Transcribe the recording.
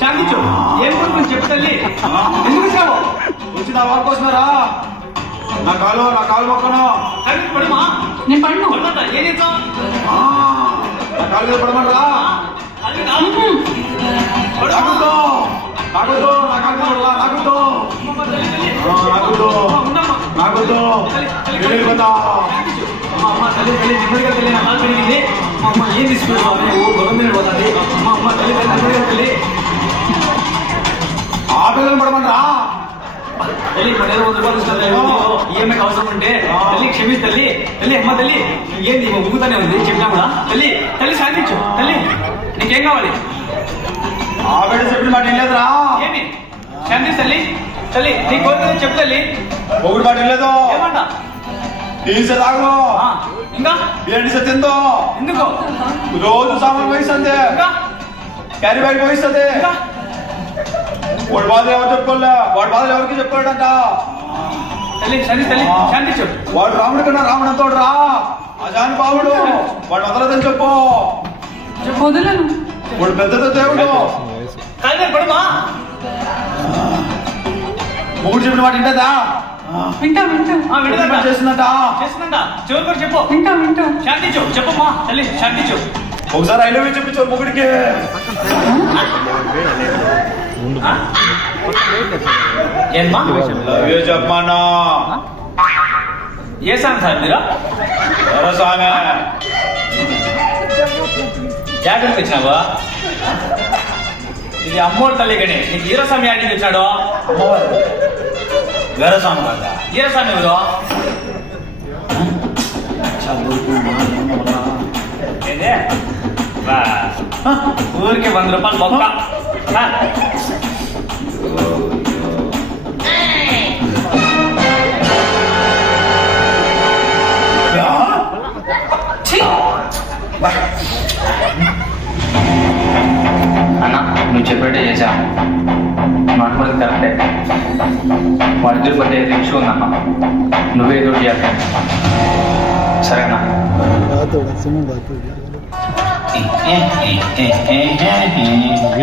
శాంతించు. ఏం కొడుకుని చెప్పు తల్లి, ఎందుకు వచ్చావు? వచ్చి నా వారి కోసమేరా. నా కాలు మొక్కను పడుమా. నేను పడినా ఏం చేస్తావు? నా కాలు మీద పడమంటారా? ఏం తీసుకున్నావు? పోతుంది అమ్మ తల్లి తల్లి ఆ పిల్లలు పడమంటారా? తల్లి 10,000 రూపాయలు ఈఎంఐ అవసరం ఉంటే తల్లి క్షమించు తల్లి. తల్లి అమ్మ తల్లి ఏంది ఊగుతానే ఉంది, చెప్పినా కూడా. తల్లి తల్లి శాంతించు. తల్లి నీకేం కావాలి? ఆ బిడ్డ చెప్పిన మాట లేదురా. ఏమి శాంతి తల్లి. తల్లి నీ కోరిక చెప్పు తల్లి. ఒకటి మాట లేదు. ఏమంట? తీసే తాగు, ఇంకా బిర్యానీ తిందో. ఎందుకో? రోజు సామాన్ పోయిస్తుంది, ఇంకా క్యారీ బ్యాగ్ పోయిస్తుంది. ఇంకా వాడి బాధలు ఎవరు చెప్పుకోలే, వాడి బాధలు ఎవరికి చెప్పుకోలేడంట. తల్లి శాంతి తల్లి శాంతించు. వాడు రాముడి కన్నా రాముడు అంతోడు రా. అజాని బావుడు వాడు వదలదని చెప్పు. వదలను. వాడు పెద్ద దేవుడు. కాదు పడుమా. మూడు చెప్పిన మాట వింటదా? వింటా చేస్తుందంట. చేస్తుందంట. చివరి కూడా చెప్పు. వింటా శాంతించు. చెప్పమ్మా తల్లి శాంతించు. ఒకసారి ఐ లవ్ యూ చెప్పించు ముగ్గుడికి. ఏమ్మా లవ్ యూ చెప్పమానా. ఏ సాంగ్ సార్ మీరు? సామె జాగ్రత్త వచ్చినావా? ఇది అమ్మోడు తల్లి కానీ నీకు ఈరస్వామి యాడికి వచ్చాడు? వేరస్వామి కదా. ఈరస్వామి ఎవరు? ఏందే? ఊరికి 100 రూపాయలు బొక్క. అన్న నువ్వు చెప్పేటే చేశా, నువ్వు అనుకున్నది కరెక్టే. వాళ్ళిద్దరి మధ్య ఏదో ఇష్యూ ఉందన్న, నువ్వే ఏదో చేయాలి. సరేనా?